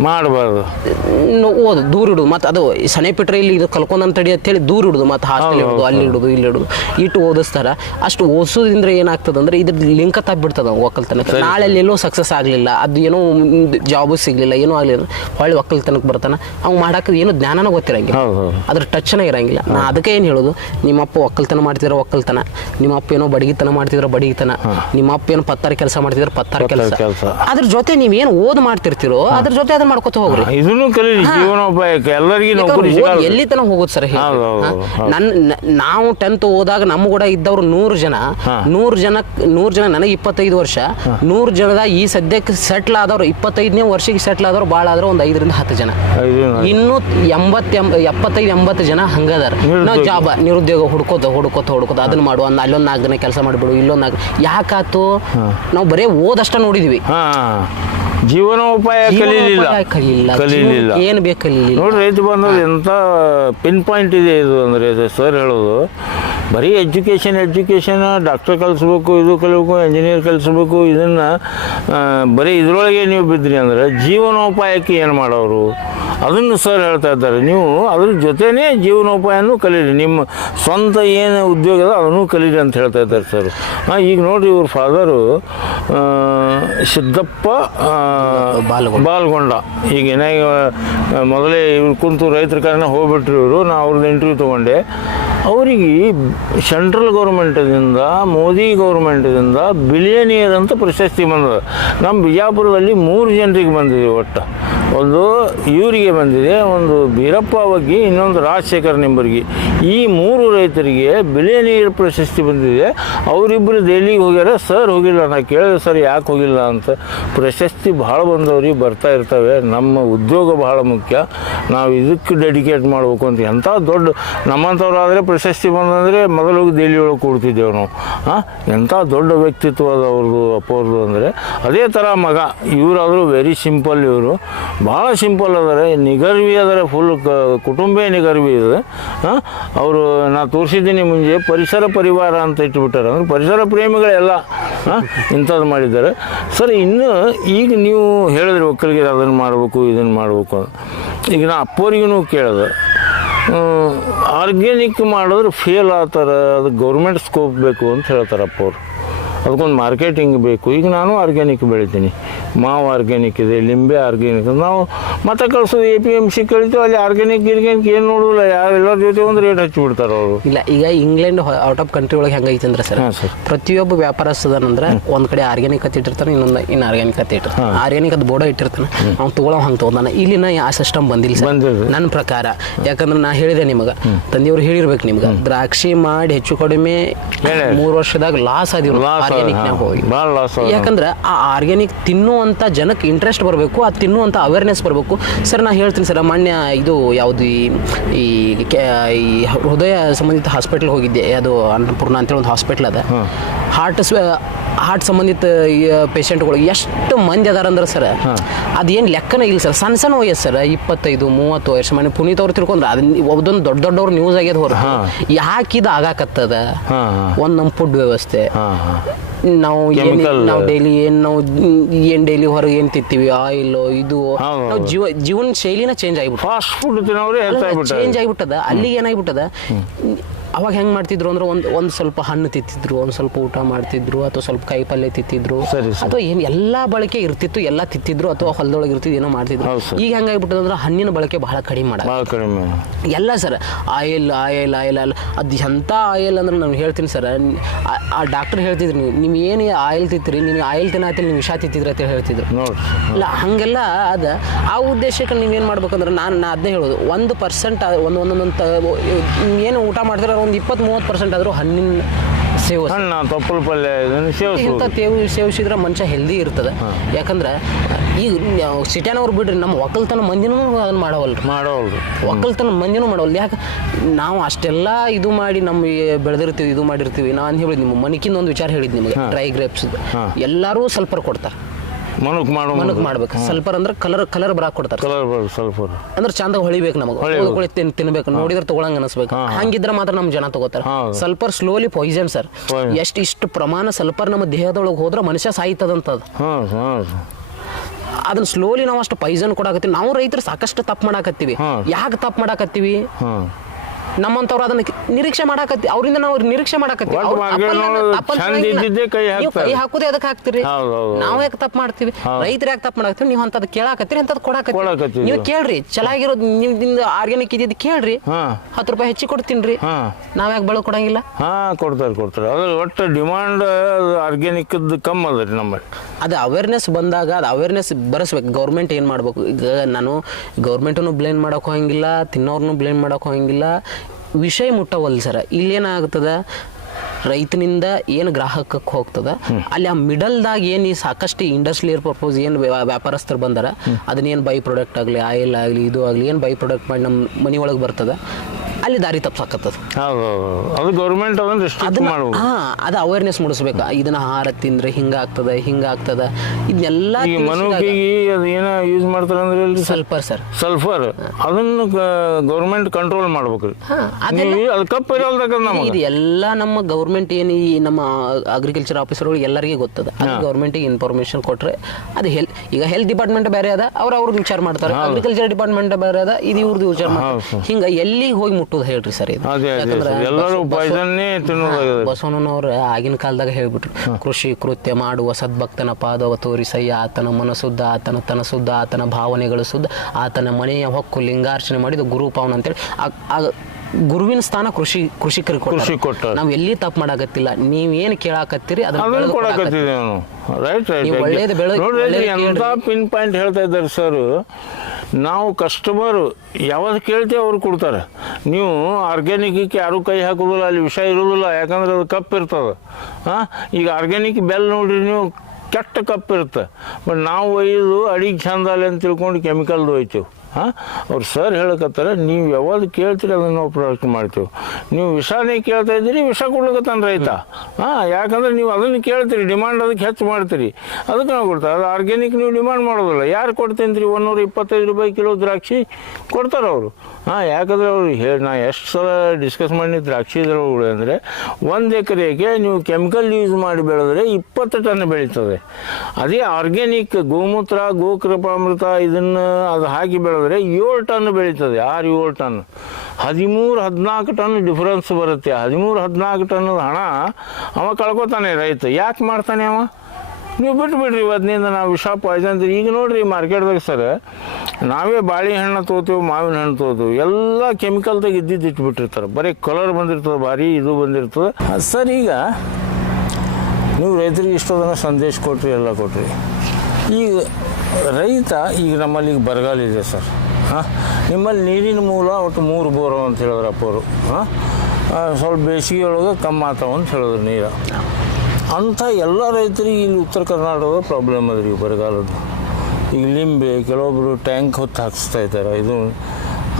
ಓದು ದೂರ ಇಡುದು. ಮತ್ತು ಅದು ಸಣ್ಣ ಪಿಟ್ರೆ ಇಲ್ಲಿ ಇದು ಕಲ್ಕೊಂಡ್ ತಡಿ ಅಂತೇಳಿ ದೂರ ಇಡುದು, ಮತ್ತು ಹಾಸ್ಟೆಲ್ ಇಡುದು, ಅಲ್ಲಿ ಇಡುದು, ಇಲ್ಲಿ ಇಡುದು, ಇಟ್ಟು ಓದಿಸ್ತಾರ. ಅಷ್ಟು ಓದಿಸೋದ್ರಿಂದ ಏನಾಗ್ತದೆ ಅಂದ್ರೆ ಇದ್ರ ಲಿಂಕ ತಪ್ಪಿಬಿಡ್ತದ ಒಕ್ಕಲ್ತನಕ್ಕೆ. ನಾಳೆ ಎಲ್ಲೋ ಸಕ್ಸಸ್ ಆಗಲಿಲ್ಲ, ಅದು ಏನೋ ಜಾಬು ಸಿಗಲಿಲ್ಲ, ಏನೋ ಆಗಲಿಲ್ಲ, ಹೊಳ್ಳಿ ಒಕ್ಕಲ್ತನಕ್ಕೆ ಬರ್ತಾನೆ. ಅವ್ನು ಮಾಡಕ್ಕೆ ಏನು ಜ್ಞಾನನ ಗೊತ್ತಿರಂಗಿಲ್ಲ, ಅದ್ರ ಟಚ್ನ ಇರಂಗಿಲ್ಲ. ನಾ ಅದಕ್ಕೆ ಏನು ಹೇಳೋದು, ನಿಮ್ಮಪ್ಪ ಒಕ್ಕಲ್ತನ ಮಾಡ್ತಿದ್ರೆ ಒಕ್ಕಲ್ತನ, ನಿಮ್ಮಪ್ಪ ಏನೋ ಬಡಗಿತನ ಮಾಡ್ತಿದ್ರೆ ಬಡಗಿತನ, ನಿಮ್ಮಪ್ಪ ಏನೋ ಪತ್ತಾರ ಕೆಲಸ ಮಾಡ್ತಿದ್ರೆ ಪತ್ತಾರ ಕೆಲಸ. ಅದ್ರ ಜೊತೆ ನೀವೇನು ಓದ್ ಮಾಡ್ತಿರ್ತಿರೋ ಅದ್ರ ಜೊತೆ ಅದನ್ನ ಮಾಡ್ಕೊತ ಹೋಗ್ರಿ. ಇದನ್ನು ಕಲೀರಿ, ಜೀವನೋಪಾಯಕ್ಕೆ ಎಲ್ಲರಿಗೂ ಎಲ್ಲಿ ತನ ಹೋಗುದು ಸರ್. ನಾವು 10th ಓದಾಗ ನಮ್ಮ ಕೂಡ ಇದ್ದವ್ರು 100 ಜನ ನನಗೆ 25 ವರ್ಷ, 100 ಜನದಾಗ ಈ ಸದ್ಯಕ್ಕೆ ಸೆಟ್ಲ್ ಆದವ್ರು 25ನೇ ವರ್ಷಕ್ಕೆ ಸೆಟ್ಲ್ ಆದವ್ರು ಭಾಳ ಆದ್ರೆ ಒಂದು 5 ರಿಂದ 10 ಜನ. ಇನ್ನು 75-80 ಜನ ಹಂಗದಾರ. ನಾವು ಜಾಬ ನಿರುದ್ಯೋಗ ಹುಡ್ಕೋತ ಅದನ್ನ ಮಾಡುವ, ಅಲ್ಲೊಂದು 4 ದಿನ ಕೆಲಸ ಮಾಡಿಬಿಡು, ಇಲ್ಲೊಂದು 4. ಯಾಕಾತು? ನಾವು ಬರೇ ಓದಷ್ಟ ನೋಡಿದ್ವಿ, ಜೀವನೋಪಾಯ ಕಲೀಲಿಲ್ಲ. ಏನು ಬೇಕು ಕಲೀಲಿಲ್ಲ ನೋಡಿ. ರೈತ ಬಂದವ್ರು ಎಂಥ ಪಿನ್ ಪಾಯಿಂಟ್ ಇದೆ ಇದು ಅಂದರೆ ಸರ್ ಹೇಳೋದು, ಬರೀ ಎಜುಕೇಷನ್ ಡಾಕ್ಟರ್ ಕಲಿಸ್ಬೇಕು, ಇದು ಕಲಿಬೇಕು, ಇಂಜಿನಿಯರ್ ಕಲಿಸ್ಬೇಕು, ಇದನ್ನು ಬರೀ ಇದರೊಳಗೆ ನೀವು ಬಿದ್ರಿ ಅಂದರೆ ಜೀವನೋಪಾಯಕ್ಕೆ ಏನು ಮಾಡೋರು ಅದನ್ನು ಸರ್ ಹೇಳ್ತಾ ಇದ್ದಾರೆ. ನೀವು ಅದ್ರ ಜೊತೆನೇ ಜೀವನೋಪಾಯನೂ ಕಲೀರಿ, ನಿಮ್ಮ ಸ್ವಂತ ಏನು ಉದ್ಯೋಗ ಅದ ಅದನ್ನು ಕಲೀರಿ ಅಂತ ಹೇಳ್ತಾ ಇದ್ದಾರೆ ಸರ್. ಈಗ ನೋಡಿರಿ, ಇವ್ರ ಫಾದರು ಸಿದ್ದಪ್ಪ ಬಾಲ್ಗೊಂಡ. ಈಗ ಏನಾಗ ಮೊದಲೇ ಇವ್ರು ಕುಂತು ರೈತರ ಕಾರಣ ಹೋಗ್ಬಿಟ್ರು ಇವರು. ನಾ ಅವ್ರದ್ದು ಇಂಟರ್ವ್ಯೂ ತೊಗೊಂಡೆ. ಅವರಿಗೆ ಸೆಂಟ್ರಲ್ ಗೌರ್ಮೆಂಟದಿಂದ, ಮೋದಿ ಗೌರ್ಮೆಂಟದಿಂದ ಬಿಲಿಯನಿಯರ್ ಅಂತ ಪ್ರಶಸ್ತಿ ಬಂದದ. ನಮ್ಮ ಬಿಜಾಪುರದಲ್ಲಿ 3 ಜನರಿಗೆ ಬಂದಿದೆ ಒಟ್ಟು. ಒಂದು ಇವರಿಗೆ ಬಂದಿದೆ, ಒಂದು ಬೀರಪ್ಪ ಬಗ್ಗೆ, ಇನ್ನೊಂದು ರಾಜಶೇಖರ್ ನಿಂಬರ್ಗಿ. ಈ 3 ರೈತರಿಗೆ ಬಿಲಿಯನಿಯರ್ ಪ್ರಶಸ್ತಿ ಬಂದಿದೆ. ಅವರಿಬ್ಬರು ದೆಹಲಿಗೆ ಹೋಗ್ಯಾರ. ಸರ್ ಹೋಗಿಲ್ಲ. ನಾ ಕೇಳಿದೆ ಸರ್ ಯಾಕೆ ಹೋಗಿಲ್ಲ ಅಂತ. ಪ್ರಶಸ್ತಿ ಭಾಳ ಬಂದವ್ರಿಗೆ ಬರ್ತಾ ಇರ್ತವೆ, ನಮ್ಮ ಉದ್ಯೋಗ ಭಾಳ ಮುಖ್ಯ, ನಾವು ಇದಕ್ಕೆ ಡೆಡಿಕೇಟ್ ಮಾಡಬೇಕು ಅಂತ. ಎಂಥ ದೊಡ್ಡ ನಮ್ಮಂಥವ್ರಾದರೆ ಪ್ರಶಸ್ತಿ ಬಂದಂದರೆ ಮೊದಲು ಹೋಗಿ ದೆಹಲಿ ಒಳಗೆ ಕೊಡ್ತಿದ್ದೇವೆ ನಾವು. ಎಂಥ ದೊಡ್ಡ ವ್ಯಕ್ತಿತ್ವ ಅದ ಅವ್ರದ್ದು, ಅಪ್ಪವ್ರದ್ದು ಅಂದರೆ. ಅದೇ ಥರ ಮಗ ಇವರಾದರೂ ವೆರಿ ಸಿಂಪಲ್. ಇವರು ಭಾಳ ಸಿಂಪಲ್ ಅದಾರೆ, ನಿಗರ್ವಿ ಅದಾರೆ, ಫುಲ್ ಕುಟುಂಬೇ ನಿಗರ್ವಿ ಇದೆ. ಅವರು ನಾ ತೋರಿಸಿದ್ದೀನಿ ಮುಂಚೆ ಪರಿಸರ ಪರಿವಾರ ಅಂತ ಇಟ್ಬಿಟ್ಟಾರೆ, ಅಂದ್ರೆ ಪರಿಸರ ಪ್ರೇಮಿಗಳೆಲ್ಲ ಇಂಥದ್ದು ಮಾಡಿದ್ದಾರೆ ಸರ್. ಇನ್ನು ಈಗ ನೀವು ಹೇಳಿದ್ರಿ ಒಕ್ಕಲಿಗರು ಅದನ್ನು ಮಾಡಬೇಕು ಇದನ್ನು ಮಾಡಬೇಕು ಅಂತ. ಈಗ ನಾ ಅಪ್ಪವ್ರಿಗೂ ಕೇಳಿದೆ, ಆರ್ಗ್ಯಾನಿಕ್ ಮಾಡಿದ್ರೆ ಫೇಲ್ ಆಗ್ತಾರೆ, ಅದಕ್ಕೆ ಗೌರ್ಮೆಂಟ್ ಸ್ಕೋಪ್ ಬೇಕು ಅಂತ ಹೇಳ್ತಾರೆ ಅಪ್ಪವ್ರು. ಅದಕ್ಕೊಂದು ಮಾರ್ಕೆಟಿಂಗ್ ಬೇಕು. ಈಗ ನಾನು ಆರ್ಗ್ಯಾನಿಕ್ ಬೆಳಿತೀನಿ, ಮಾವು ಆರ್ಗ್ಯಾನಿಕ್ ಇದೆ, ಲಿಂಬೆ ಆರ್ಗ್ಯಾನಿಕ್. ನಾವು ಮತ್ತೆ ಕಳಿಸೋದು APMC ಕಳಿತೀವಿ, ಅಲ್ಲಿ ಆರ್ಗ್ಯಾನಿಕ್ ಏನು ನೋಡೋಲ್ಲ, ಎಲ್ಲರ ಜೊತೆ ಒಂದು ರೇಟ್ ಹಚ್ಚಿಬಿಡ್ತಾರೆ ಅವರು. ಇಲ್ಲ, ಈಗ ಇಂಗ್ಲೆಂಡ್ ಔಟ್ ಆಫ್ ಕಂಟ್ರಿ ಒಳಗೆ ಹೆಂಗೈತೆ ಅಂದ್ರೆ ಸರ್, ಪ್ರತಿಯೊಬ್ಬ ವ್ಯಾಪಾರಸ್ಥದನಂದ್ರೆ ಒಂದು ಕಡೆ ಆರ್ಗ್ಯಾನಿಕ್ ಅಂತ ಇಟ್ಟಿರ್ತಾನೆ, ಇನ್ನು ಆರ್ಗ್ಯಾನಿಕ್ ಅಂತ ಇಟ್ಟಿರ್ತಾನೆ. ಆರ್ಗ್ಯಾನಿಕ್ ಅದು ಬೋರ್ಡ ಇಟ್ಟಿರ್ತಾನೆ, ಅವ್ನು ತೊಗೊಳೋ ಹಂಗೆ ತೊಗೊಂಡಾನ. ಇಲ್ಲಿನ ಆ ಸಿಸ್ಟಮ್ ಬಂದಿಲ್ಲ ಸರ್ ನನ್ನ ಪ್ರಕಾರ. ಯಾಕಂದ್ರೆ ನಾ ಹೇಳಿದೆ ನಿಮಗೆ, ತಂದೆಯವರು ಹೇಳಿರ್ಬೇಕು ನಿಮ್ಗೆ, ದ್ರಾಕ್ಷಿ ಮಾಡಿ ಹೆಚ್ಚು ಕಡಿಮೆ 3 ವರ್ಷದಾಗ ಲಾಸ್ ಆದಿರು ಆರ್ಗ್ಯಾನಿಕ್ನಾಗ ಹೋಗಿ. ಯಾಕಂದ್ರೆ ಆ ಆರ್ಗ್ಯಾನಿಕ್ ತಿನ್ನುವಂಥ ಜನಕ್ಕೆ ಇಂಟ್ರೆಸ್ಟ್ ಬರಬೇಕು, ಅದು ತಿನ್ನುವಂಥ ಅವೇರ್ನೆಸ್ ಬರಬೇಕು ಸರ್. ನಾ ಹೇಳ್ತೀನಿ ಸರ್, ಮಾನ್ಯ ಇದು ಯಾವುದು ಈ ಹೃದಯ ಸಂಬಂಧಿತ ಹಾಸ್ಪಿಟ್ಲ್ಗೆ ಹೋಗಿದ್ದೆ, ಅದು ಅನ್ನಪೂರ್ಣ ಅಂತೇಳಿ ಒಂದು ಹಾಸ್ಪಿಟ್ಲ್ ಅದ. ಹಾರ್ಟ್ ಸಂಬಂಧಿತ ಪೇಷಂಟ್ಗಳು ಎಷ್ಟು ಮಂದಿ ಅದಾರ ಅಂದ್ರೆ ಸರ್, ಅದೇನು ಲೆಕ್ಕನೇ ಇಲ್ಲ ಸರ್. ಸಣ್ಣ ಸಣ್ಣ ವಯಸ್ಸು ಸರ್, 25-30 ವರ್ಷ. ಮನೆ ಪುನೀತ್ ಅವ್ರು ತಿಳ್ಕೊಂಡ್ರೆ ಅದೊಂದು ದೊಡ್ಡವ್ರು ನ್ಯೂಸ್ ಆಗ್ಯದ ಹೊರತು ಯಾಕಿದು ಆಗಾಕತ್ತದ. ಒಂದು ನಮ್ಮ ಫುಡ್ ವ್ಯವಸ್ಥೆ, ನಾವು ಡೈಲಿ ಡೈಲಿ ಹೊರಗೆ ಏನು ತಿಂತೀವಿ, ಆಯಿಲ್ ಇದು, ನಾವು ಜೀವನ ಶೈಲಿನ ಚೇಂಜ್ ಆಗಿಬಿಟ್ಟು, ಫಾಸ್ಟ್ ಫುಡ್ ಚೇಂಜ್ ಆಗಿಬಿಟ್ಟದ. ಅಲ್ಲಿಗೆ ಏನಾಗಿಬಿಟ್ಟದ, ಅವಾಗ ಹೆಂಗೆ ಮಾಡ್ತಿದ್ರು ಅಂದ್ರೆ ಒಂದು ಸ್ವಲ್ಪ ಹಣ್ಣು ತಿಂತಿದ್ರು, ಒಂದು ಸ್ವಲ್ಪ ಊಟ ಮಾಡ್ತಿದ್ರು, ಅಥವಾ ಸ್ವಲ್ಪ ಕಾಯಿ ಪಲ್ಯ ತಿಂತಿದ್ರು, ಅಥವಾ ಏನು ಎಲ್ಲ ಬಳಕೆ ಇರ್ತಿತ್ತು, ಎಲ್ಲ ತಿಂತಿದ್ರು, ಅಥವಾ ಹೊಲದೊಳಗೆ ಇರ್ತಿದ್ದು ಏನೋ ಮಾಡ್ತಿದ್ರು. ಈಗ ಹೆಂಗಾಗಿಬಿಟ್ಟದ ಅಂದ್ರೆ ಹಣ್ಣಿನ ಬಳಕೆ ಬಹಳ ಕಡಿಮೆ ಎಲ್ಲ ಸರ್. ಆಯಿಲ್ ಅದು ಎಂಥ ಆಯಿಲ್ ಅಂದ್ರೆ ನಾನು ಹೇಳ್ತೀನಿ ಸರ್, ಆ ಡಾಕ್ಟರ್ ಹೇಳ್ತಿದ್ರು, ನೀವು ಏನು ಆಯಿಲ್ ತಿಂತೀರಿ, ನೀವು ಆಯಿಲ್ ತಿನ್ನತ್ತಿಲ್ಲ, ನೀವು ವಿಷ ತಿಂತಿದ್ರಿ ಅಂತ ಹೇಳ್ತಿದ್ರು. ಇಲ್ಲ ಹಂಗೆಲ್ಲ ಅದ. ಆ ಉದ್ದೇಶಕ್ಕೆ ನೀವೇನು ಮಾಡ್ಬೇಕಂದ್ರೆ ನಾನು ಅದನ್ನೇ ಹೇಳೋದು, 1% ಒಂದೊಂದು ಏನು ಊಟ ಮಾಡ್ತಾರೆ ಒಂದು 20-30% ಆದರೂ ಹಣ್ಣಿನ ತೊಪ್ಪಲು ಪಲ್ಯ ಇಂಥ ಸೇವಿಸಿದ್ರೆ ಮನುಷ್ಯ ಹೆಲ್ದಿ ಇರ್ತದೆ. ಯಾಕಂದ್ರೆ ಈಗ ಸಿಟಿನವ್ರು ಬಿಡ್ರಿ, ನಮ್ಮ ಒಕ್ಕಲ್ತನ ಮಂದಿನೂ ಅದನ್ನು ಮಾಡೋವಲ್ರಿ. ಒಕ್ಕಲ್ತನ ಮಂದಿನೂ ಮಾಡೋವಲ್ಲ. ಯಾಕೆ ನಾವು ಅಷ್ಟೆಲ್ಲ ಇದು ಮಾಡಿ ನಮ್ಮ ಬೆಳೆದಿರ್ತೀವಿ, ಇದು ಮಾಡಿರ್ತೀವಿ. ನಾನು ಹೇಳಿದ್ ನಿಮ್ಮ ಮನಕಿಂದ ಒಂದು ವಿಚಾರ ಹೇಳಿದ್ ನಿಮಗೆ, ಡ್ರೈ ಗ್ರೇಪ್ಸ್ ಎಲ್ಲರೂ ಸಲ್ಫರ್ ಕೊಡ್ತಾರೆ, ಮನಕ್ ಮಾಡ್ಬೇಕು. ಸಲ್ಫರ್ ಅಂದ್ರೆ ಕಲರ್ ಬರಾಕ್ ಕೊಡ್ತಾರೆ. ಸಲ್ಫರ್ ಅಂದ್ರೆ ಚಂದ ಹೊಳಿಬೇಕು, ನಮಗೆ ತಿನ್ಬೇಕು, ನೋಡಿದ್ರೆ ತಗೊಳಂಗ ಅನಿಸ್ಬೇಕು. ಹಂಗಿದ್ರೆ ಮಾತ್ರ ನಮ್ಮ ಜನ ತಗೋತಾರೆ. Sulphur slowly poison sir. ಇಷ್ಟು ಪ್ರಮಾಣ ಸಲ್ಫರ್ ನಮ್ಮ ದೇಹದೊಳಗೆ ಹೋದ್ರೆ ಮನುಷ್ಯ ಸಾಯ್ತದಂತದ. ಅದನ್ನ ಸ್ಲೋಲಿ ನಾವು ಅಷ್ಟು ಪಾಯ್ಸನ್ ಕೊಡಾಕತ್ತೀವಿ. ನಾವು ರೈತರು ಸಾಕಷ್ಟು ತಪ್ಪು ಮಾಡಾಕತ್ತೀವಿ. ಯಾಕೆ ತಪ್ಪು ಮಾಡಾಕತ್ತೀವಿ? ನಮ್ಮಂತವ್ರು ಅದನ್ನ ನಿರೀಕ್ಷೆ ಮಾಡಾಕತ್ತಿ, ಅವರಿಂದ ನಾವು ನಿರೀಕ್ಷೆ ಮಾಡಾಕತ್ತೀವಿ. ಕೈ ಹಾಕುದೇ ಅದಕ್ಕೆ ಹಾಕ್ತಿರಿ. ನಾವು ಯಾಕೆ ತಪ್ಪು ಮಾಡ್ತೀವಿ? ರೈತರು ಯಾಕೆ ತಪ್ಪು ಮಾಡಾಕತ್ತೀವಿ? ನೀವು ಅಂತದ್ ಕೇಳಾಕತ್ತೀರಿ, ಅಂತದ್ ಕೊಡಾಕತ್ತೀವಿ. ನೀವು ಕೇಳ್ರಿ, ಚೆನ್ನಾಗಿರೋದು ನಿಮ್ದಿಂದ ಆರ್ಗ್ಯಾನಿಕ್ ಇದ್ದಿದ್ದು ಕೇಳ್ರಿ, 10 ರೂಪಾಯಿ ಹೆಚ್ಚಿಗೆ ಕೊಡ್ತೀನಿ. ನಾವ್ ಯಾಕೆ ಬೆಳೆ ಕೊಡಂಗಿಲ್ಲ? ಕೊಡ್ತಾರೆ. ಅದ್ರ ಒಟ್ಟು ಡಿಮಾಂಡ್ ಆರ್ಗ್ಯಾನಿಕ್ ಕಮ್ಮಿ ಅದ ರೀ ನಮ್ಮಲ್ಲಿ. ಅದು ಅವೇರ್ನೆಸ್ ಬಂದಾಗ ಅದು ಅವೇರ್ನೆಸ್ ಬರೆಸ್ಬೇಕು. ಗೌರ್ಮೆಂಟ್ ಏನು ಮಾಡ್ಬೇಕು? ಈಗ ನಾನು ಗೌರ್ಮೆಂಟನ್ನು ಬ್ಲೇಮ್ ಮಾಡೋಕೆ ಹೋಗಂಗಿಲ್ಲ, ತಿನ್ನೋರ್ನು ಬ್ಲೇಮ್ ಮಾಡೋಕೆ ಹೋಗಂಗಿಲ್ಲ. ವಿಷಯ ಮುಟ್ಟವಲ್ಲ ಸರ್. ಇಲ್ಲೇನಾಗ್ತದೆ, ರೈತನಿಂದ ಏನು ಗ್ರಾಹಕಕ್ಕೆ ಹೋಗ್ತದ, ಅಲ್ಲಿ ಆ ಮಿಡಲ್ದಾಗ ಏನು ಈ ಸಾಕಷ್ಟು ಇಂಡಸ್ಟ್ರಿಯಲ್ ಪರ್ಪೋಸ್ ಏನು ವ್ಯಾಪಾರಸ್ಥರು ಬಂದಾರ, ಅದನ್ನೇನು ಬೈ ಪ್ರಾಡಕ್ಟ್ ಆಗಲಿ, ಆಯಿಲ್ ಆಗಲಿ, ಇದು ಆಗಲಿ, ಏನು ಬೈ ಪ್ರಾಡಕ್ಟ್ ಮಾಡಿ ನಮ್ಮ ಮನೆ ಒಳಗೆ ಬರ್ತದೆ, ಅಲ್ಲಿ ದಾರಿ ತಪ್ಸಾಕತ್ತದ. ಅದು ಗೌರ್ಮೆಂಟ್ ಅದು ಅವೇರ್ನೆಸ್ ಮೂಡಿಸ್ಬೇಕು. ಇದನ್ನ ಆಹಾರ ತಿಂದ್ರೆ ಹಿಂಗಾಗ್ತದೆ, ಇದನ್ನೆಲ್ಲ ಏನ ಯೂಸ್ ಮಾಡ್ತಾರೆ ಅಂದ್ರೆ ಸಲ್ಫರ್ ಸರ್. ಸಲ್ಫರ್ ಅದನ್ನು ಗೌರ್ಮೆಂಟ್ ಕಂಟ್ರೋಲ್ ಮಾಡ್ಬೇಕು. ಇದು ಎಲ್ಲ ನಮ್ಮ ಗೌರ್ಮೆಂಟ್ ಏನು ಈ ನಮ್ಮ ಅಗ್ರಿಕಲ್ಚರ್ ಆಫೀಸರ್ಗಳು ಎಲ್ಲರಿಗೆ ಗೊತ್ತದ. ಅದು ಗೌರ್ಮೆಂಟಿಗೆ ಇನ್ಫಾರ್ಮೇಶನ್ ಕೊಟ್ರೆ ಅದು ಈಗ ಹೆಲ್ತ್ ಡಿಪಾರ್ಟ್ಮೆಂಟ್ ಬೇರೆ ಅದ, ಅವ್ರವ್ರಿಗೆ ವಿಚಾರ ಮಾಡ್ತಾರೆ. ಅಗ್ರಿಕಲ್ಚರ್ ಡಿಪಾರ್ಟ್ಮೆಂಟ್ ಬೇರೆ ಅದ, ಇದು ಇವ್ರದ್ದು ವಿಚಾರ ಮಾಡ್ತಾರೆ. ಹಿಂಗ ಎಲ್ಲಿಗೆ ಹೋಗಿ ಮುಟ್ಟುದು ಹೇಳ್ರಿ ಸರ್ ಇದು. ಬಸವಣ್ಣನವ್ರು ಆಗಿನ ಕಾಲದಾಗ ಹೇಳ್ಬಿಟ್ರು, ಕೃಷಿ ಕೃತ್ಯ ಮಾಡುವ ಸದ್ಭಕ್ತನ ಪಾದವ ತೋರಿಸಯ್ಯ, ಆತನ ಮನಶುದ್ಧ, ಆತನ ತನ ಶುದ್ಧ, ಆತನ ಭಾವನೆಗಳು ಶುದ್ಧ, ಆತನ ಮನೆಯ ಹೊಕ್ಕು ಲಿಂಗಾರ್ಚನೆ ಮಾಡಿದ ಗುರುಪಾವನ ಅಂತೇಳಿ ಗುರುವಿನ ಸ್ಥಾನ ಕೃಷಿಕರಿಗೆ ಕೊಟ್ಟ. ನಾವ್ ಎಲ್ಲಿ ತಪ್ಪು ಮಾಡಾಕತ್ತಿಲ್ಲ. ನೀವೇನು ಕೇಳಾಕತ್ತೀರಿ ಅದನ್ನ ಪಿನ್ ಪಾಯಿಂಟ್ ಹೇಳ್ತಾ ಇದ್ದಾರೆ ಸರ್. ನಾವು ಕಸ್ಟಮರು ಯಾವ್ದು ಕೇಳ್ತೀವಿ ಅವ್ರು ಕೊಡ್ತಾರೆ. ನೀವು ಆರ್ಗ್ಯಾನಿಕ್ಗೆ ಯಾರು ಕೈ ಹಾಕೋದಿಲ್ಲ, ಅಲ್ಲಿ ವಿಷ ಇರೋದಿಲ್ಲ, ಯಾಕಂದ್ರೆ ಅದು ಕಪ್ ಇರ್ತದೆ. ಈಗ ಆರ್ಗ್ಯಾನಿಕ್ ಬೆಲ್ ನೋಡ್ರಿ ನೀವು, ಕೆಟ್ಟ ಕಪ್ ಇರುತ್ತೆ. ಬಟ್ ನಾವು ಒಯ್ದು ಅಡಿಗೆ ಚಂದ ಅಲ್ಲಿ ಅಂತ ತಿಳ್ಕೊಂಡು ಕೆಮಿಕಲ್ದು ಒಯ್ತೀವಿ. ಹಾಂ ಅವ್ರು ಸರ್ ಹೇಳಕತ್ತಾರ ನೀವು ಯಾವಾಗ ಕೇಳ್ತೀರಿ ಅದನ್ನು ನಾವು ಪ್ರಾಡಕ್ಟ್ ಮಾಡ್ತೀವಿ. ನೀವು ವಿಷನೇ ಕೇಳ್ತಾ ಇದ್ದೀರಿ, ವಿಷ ಕೊಡ್ಲಿಕತ್ತಾನ ರೈತ. ಹಾಂ, ಯಾಕಂದ್ರೆ ನೀವು ಅದನ್ನು ಕೇಳ್ತೀರಿ, ಡಿಮಾಂಡ್ ಅದಕ್ಕೆ ಹೆಚ್ಚು ಮಾಡ್ತೀರಿ, ಅದಕ್ಕೆ ನಾವು ಕೊಡ್ತಾರೆ. ಅದು ಆರ್ಗ್ಯಾನಿಕ್ ನೀವು ಡಿಮಾಂಡ್ ಮಾಡೋದಿಲ್ಲ. ಯಾರು ಕೊಡ್ತೀನಿ ರೀ 125 ರೂಪಾಯಿ ಕಿಲೋ ದ್ರಾಕ್ಷಿ ಕೊಡ್ತಾರೆ ಅವರು. ಹಾಂ, ಯಾಕಂದ್ರೆ ಅವ್ರು ನಾ ಎಷ್ಟು ಸಲ ಡಿಸ್ಕಸ್ ಮಾಡಿ ದ್ರಾಕ್ಷಿ ಇದ್ರಗಳು ಅಂದರೆ 1 ಎಕರೆಗೆ ನೀವು ಕೆಮಿಕಲ್ ಯೂಸ್ ಮಾಡಿ ಬೆಳೆದ್ರೆ 20 ಟನ್ ಬೆಳೀತದೆ. ಅದೇ ಆರ್ಗ್ಯಾನಿಕ್ ಗೋಮೂತ್ರ ಗೋಕೃಪಾಮೃತ ಇದನ್ನು ಅದು ಹಾಕಿ ಬೆಳೆದ್ರೆ 7 ಟನ್ ಬೆಳೀತದೆ. 6-7 ಟನ್, 13-14 ಟನ್ ಡಿಫ್ರೆನ್ಸ್ ಬರುತ್ತೆ. 13-14 ಟನ್ನದ ಹಣ ಅವ ಕಳ್ಕೊತಾನೆ ರೈತ. ಯಾಕೆ ಮಾಡ್ತಾನೆ ಅವ? ನೀವು ಬಿಟ್ಬಿಡ್ರಿ ಅದರಿಂದ ನಾವು ವಿಷ ಪಾಯ್ಸನ್. ಈಗ ನೋಡಿರಿ ಮಾರ್ಕೆಟ್ದಾಗ ಸರ್, ನಾವೇ ಬಾಳೆಹಣ್ಣು ತೊಗೋತೀವಿ, ಮಾವಿನ ಹಣ್ಣು ತೊಗೋತೀವಿ, ಎಲ್ಲ ಕೆಮಿಕಲ್ದಾಗ ಇದ್ದಿದ್ದು ಇಟ್ಬಿಟ್ಟಿರ್ತಾರೆ. ಬರೀ ಕಲರ್ ಬಂದಿರ್ತದೆ, ಭಾರಿ ಇದು ಬಂದಿರ್ತದೆ. ಸರ್, ಈಗ ನೀವು ರೈತರಿಗೆ ಇಷ್ಟೊಂದನ್ನು ಸಂದೇಶ ಕೊಟ್ರಿ, ಎಲ್ಲ ಕೊಟ್ರಿ. ಈಗ ರೈತ ಈಗ ನಮ್ಮಲ್ಲಿ ಈಗ ಬರಗಾಲ ಇದೆ ಸರ್. ಹಾಂ, ನಿಮ್ಮಲ್ಲಿ ನೀರಿನ ಮೂಲ ಒಟ್ಟು 3 ಬೋರ್ ಅಂತ ಹೇಳಿದ್ರು ಅಪ್ಪವರು. ಹಾಂ, ಸ್ವಲ್ಪ ಬೇಸಿಗೆ ಒಳಗೆ ಕಮ್ಮಿ ಆಗ್ತಾವ ಅಂತ ಹೇಳಿದ್ರು ನೀರು. ಅಂಥ ಎಲ್ಲ ರೈತರಿಗೆ ಇಲ್ಲಿ ಉತ್ತರ ಕರ್ನಾಟಕದ ಪ್ರಾಬ್ಲಮ್ ಅದ ರೀ ಬರಗಾಲದ್ದು. ಈಗ ಲಿಂಬೆ ಕೆಲವೊಬ್ಬರು ಟ್ಯಾಂಕ್ ಹೊತ್ತು ಹಾಕಿಸ್ತಾ ಇದ್ದಾರೆ. ಇದು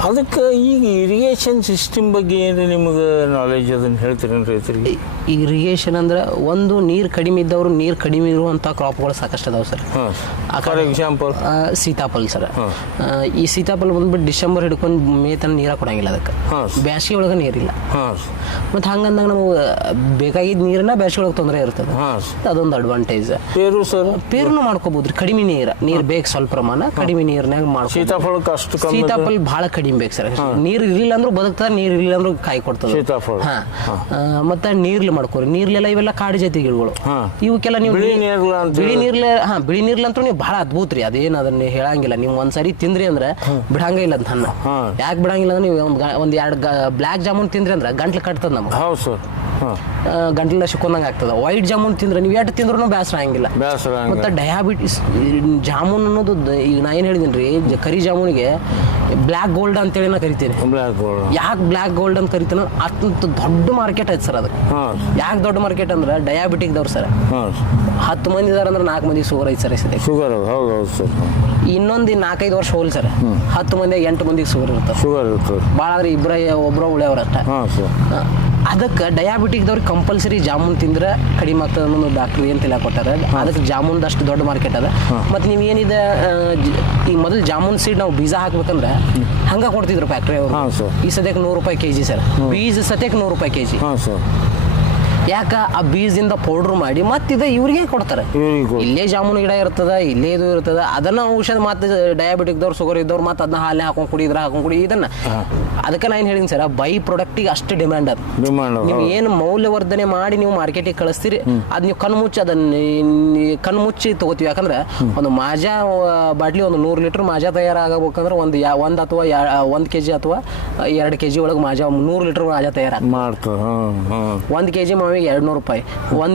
ಅದಕ್ಕೆ ಈಗ ಇರಿಗೇಷನ್ ಸಿಸ್ಟಮ್ ಬಗ್ಗೆ ಏನು ನಿಮಗೆ ನಾಲೆಜ್ ಅದನ್ನು ಹೇಳ್ತೀರೇನು ರೈತರಿಗೆ? ಇರಿಗೇಷನ್ ಅಂದ್ರೆ ಒಂದು ನೀರು ಕಡಿಮೆ ಇದ್ದವರು, ನೀರು ಕಡಿಮೆ ಇರುವಂಥ ಕ್ರಾಪ್ಗಳು ಸಾಕಷ್ಟು ಅದಾವೆ ಸರ್. ಫಾರ್ ಎಕ್ಸಾಂಪಲ್ ಸೀತಾಫಲ ಸರ್. ಈ ಸೀತಾಫಲ ಬಂದ್ಬಿಟ್ಟು ಡಿಸೆಂಬರ್ ಹಿಡ್ಕೊಂಡು ಮೇ ತನಕ ನೀರು ಕೊಡಂಗಿಲ್ಲ ಅದಕ್ಕೆ. ಬ್ಯಾಸಿಗೆ ಒಳಗೆ ನೀರಿಲ್ಲ. ಮತ್ತು ಹಂಗಂದಾಗ ನಮಗೆ ಬೇಕಾಗಿದ್ದ ನೀರನ್ನ ಬ್ಯಾಸಿಗೆ ಒಳಗೆ ತೊಂದರೆ ಇರ್ತದೆ. ಅದೊಂದು ಅಡ್ವಾಂಟೇಜ್. ಪೇರು ಸರ್, ಪೇರುನು ಮಾಡ್ಕೋಬೋದು ರೀ. ಕಡಿಮೆ ನೀರು ಬೇಕು, ಸ್ವಲ್ಪ ಪ್ರಮಾಣ ಕಡಿಮೆ ನೀರಿನಾಗ ಮಾಡ್ಕೊ. ಸೀತಾಫಲಕ್ಕೆ ಅಷ್ಟು ಸೀತಾಫಲ ಭಾಳ ಕಡಿಮೆ ಬೇಕು ಸರ್. ನೀರು ಇರಲಿಲ್ಲ ಅಂದ್ರೂ ಬದುಕ್ತಾರೆ, ನೀರು ಇರಲಿಲ್ಲ ಅಂದ್ರೂ ಕಾಯಿ ಕೊಡ್ತದೆ ಸೀತಾಫಲ. ಮತ್ತೆ ನೀರ್ಲಿ ಮಾಡ್ಕೋರಿ. ನೀರ್ಲೆಲ್ಲ ಇವೆಲ್ಲ ಕಾಡು ಜಾತಿ ಗಿಡಗಳು. ಇವಕ್ಕೆಲ್ಲ ನೀವು ಬಿಳಿ ನೀರ್ಲೆ ಅಂತೂ ನೀವು ಭಾಳ ಅದ್ಭುತ ರೀ. ಅದೇನು ಅದನ್ನ ಹೇಳಂಗಿಲ್ಲ. ನೀವು ಒಂದ್ಸರಿ ತಿಂದ್ರಿ ಅಂದ್ರೆ ಬಿಡಂಗ ಇಲ್ಲ ಅಂತ ಹಣ್ಣು. ಯಾಕೆ ಬಿಡಂಗಿಲ್ಲ ಅಂದ್ರೆ ನೀವು ಒಂದ್ 2 ಬ್ಲ್ಯಾಕ್ ಜಾಮೂನ್ ತಿಂದ್ರಿ ಅಂದ್ರೆ ಗಂಟ್ಲು ಕಟ್ತದ ನಮ್ಗೆ. ಹೌದು ಸರ್, ಗಂಟ್ಲೆಲ್ಲ ಸಿಕ್ಕೊಂಡಂಗೆ ಆಗ್ತದೆ. ವೈಟ್ ಜಾಮೂನ್ ತಿಂದ್ರೆ ನೀವು ಎಷ್ಟು ತಿಂದ್ರೂ ಬೇಸರ ಆಗಂಗಿಲ್ಲ. ಮತ್ತು ಡಯಾಬಿಟಿಸ್ ಜಾಮೂನ್ ಅನ್ನೋದು ಈಗ ನಾ ಏನು ಹೇಳಿದ್ದೀನಿ ರೀ, ಕರಿ ಜಾಮೂನಿಗೆ ಬ್ಲ್ಯಾಕ್ ಗೋಲ್ಡ್ ಅಂತೇಳಿ ನಾ ಕರಿತೀನಿ. ಯಾಕೆ ಬ್ಲ್ಯಾಕ್ ಗೋಲ್ಡ್ ಅಂತ ಕರಿತಾನ? ಅಷ್ಟು ದೊಡ್ಡ ಮಾರ್ಕೆಟ್ ಐತೆ ಸರ್ ಅದಕ್ಕೆ. ಯಾಕೆ ದೊಡ್ಡ ಮಾರ್ಕೆಟ್ ಅಂದ್ರೆ ಡಯಾಬಿಟಿಕ್ದವ್ರು ಸರ್ 10 ಮಂದಿ ಇದಾರೆ ಅಂದ್ರೆ 4 ಮಂದಿ ಶುಗರ್ ಐತೆ ಸರ್. ಶುಗರ್ ಹೌದು ಸರ್. ಇನ್ನೊಂದು 4-5 ವರ್ಷ ಹೋಲ್ ಸರ್, 10 ಮಂದಿ 8 ಮಂದಿಗೆ ಶುಗರ್ ಇರ್ತದೆ. ಭಾಳ ಅಂದ್ರೆ ಒಬ್ಬರು ಉಳಿಯವ್ರ ಅಷ್ಟ. ಅದಕ್ಕೆ ಡಯಾಬಿಟಿಕ್ದವ್ರಿಗೆ ಕಂಪಲ್ಸರಿ ಜಾಮೂನ್ ತಿಂದ್ರೆ ಕಡಿಮೆ ಆಗ್ತದೆ ಅನ್ನೋದು ಡಾಕ್ಟ್ರ್ ಏನು ತಿಳಿ ಕೊಟ್ಟಾರೆ. ಅದಕ್ಕೆ ಜಾಮೂನ್ದು ಅಷ್ಟು ದೊಡ್ಡ ಮಾರ್ಕೆಟ್ ಅದ. ಮತ್ತು ನೀವು ಏನಿದೆ ಈಗ ಮೊದಲು ಜಾಮೂನ್ ಸೀಡ್ ನಾವು ಬೀಜ ಹಾಕ್ಬೇಕಂದ್ರೆ ಹಂಗೆ ಕೊಡ್ತಿದ್ರು ಫ್ಯಾಕ್ಟ್ರಿ ಅವರು. ಈ ಸದ್ಯಕ್ಕೆ 100 ರೂಪಾಯಿ kg ಸರ್. ಬೀಜ ಸದ್ಯಕ್ಕೆ 100 ರೂಪಾಯಿ kg. ಯಾಕೆ ಆ ಬೀಜದಿಂದ ಪೌಡ್ರ್ ಮಾಡಿ ಮತ್ತೆ ಇವ್ರಿಗೆ ಕೊಡ್ತಾರೆ. ಇಲ್ಲೇ ಜಾಮೂನ್ ಗಿಡ ಇರ್ತದ, ಇಲ್ಲೇ ಇದು ಇರ್ತದ. ಅದನ್ನ ಔಷಧ ಮತ್ತೆ ಡಯಾಬಿಟಿಕ್ದವ್ರು ಶುಗರ್ ಇದ್ದವ್ರು ಮತ್ತೆ ಅದನ್ನ ಹಾಲೆ ಹಾಕೊಂಡು ಕುಡಿ ಇದನ್ನ. ಅದಕ್ಕೆ ನಾನು ಹೇಳಿದ್ದೀನಿ ಸರ್, ಬೈ ಪ್ರಾಡಕ್ಟಿಗೆ ಅಷ್ಟು ಡಿಮ್ಯಾಂಡ್ ಅದು. ನೀವು ಏನು ಮೌಲ್ಯವರ್ಧನೆ ಮಾಡಿ ನೀವು ಮಾರ್ಕೆಟಿಗೆ ಕಳಿಸ್ತೀರಿ, ಅದು ನೀವು ಕಣ್ಮುಚ್ಚಿ ತಗೋತೀವಿ. ಯಾಕಂದ್ರೆ ಒಂದು ಮಾಜಾ ಬಾಟ್ಲಿ ಒಂದು 100 ಲೀಟರ್ ಮಾಜಾ ತಯಾರಾಗಬೇಕಂದ್ರೆ ಒಂದು ಅಥವಾ 1 kg ಅಥವಾ 2 kg ಒಳಗೆ ಮಾಜಾ 100 ಲೀಟರ್ ಮಾಜಾ ತಯಾರಾಗ್ತದೆ. 1 kg ಮಾವಿಗೆ 200 ರೂಪಾಯಿ. 1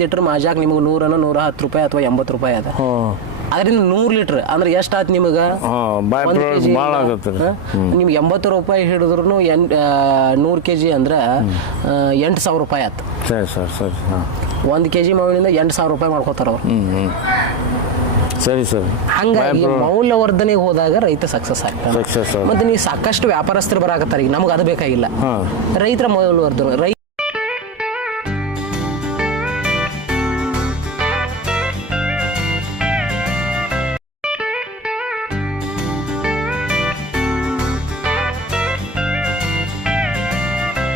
ಲೀಟರ್ ಮಾಜಾಕ್ ನಿಮಗೆ 110 ರೂಪಾಯಿ ಅಥವಾ 80 ರೂಪಾಯಿ ಅದ. ಅದರಿಂದ 100 ಲೀಟರ್ ಅಂದ್ರೆ ಎಷ್ಟು ಆಯ್ತು ನಿಮಗೆ? ನಿಮ್ಗೆ 80 ರೂಪಾಯಿ ಹಿಡಿದ್ರು 100 kg ಅಂದ್ರೆ 8,000 ರೂಪಾಯಿ ಆಯ್ತು. 1 kg ಮಾವಿನಿಂದ 8,000 ರೂಪಾಯಿ ಮಾಡ್ಕೋತಾರ ಅವ್ರು. ಸರಿ ಸರ್. ಹಂಗಾಗಿ ಮೌಲ್ಯವರ್ಧನೆಗೆ ಹೋದಾಗ ರೈತ ಸಕ್ಸಸ್ ಆಗ್ತಾನೆ. ಮತ್ತೆ ನೀವು ಸಾಕಷ್ಟು ವ್ಯಾಪಾರಸ್ಥರು ಬರಾಕತ್ತಾರೆ. ಈಗ ನಮ್ಗೆ ಅದು ಬೇಕಾಗಿಲ್ಲ. ರೈತರ ಮೌಲ್ಯವರ್ಧನೆ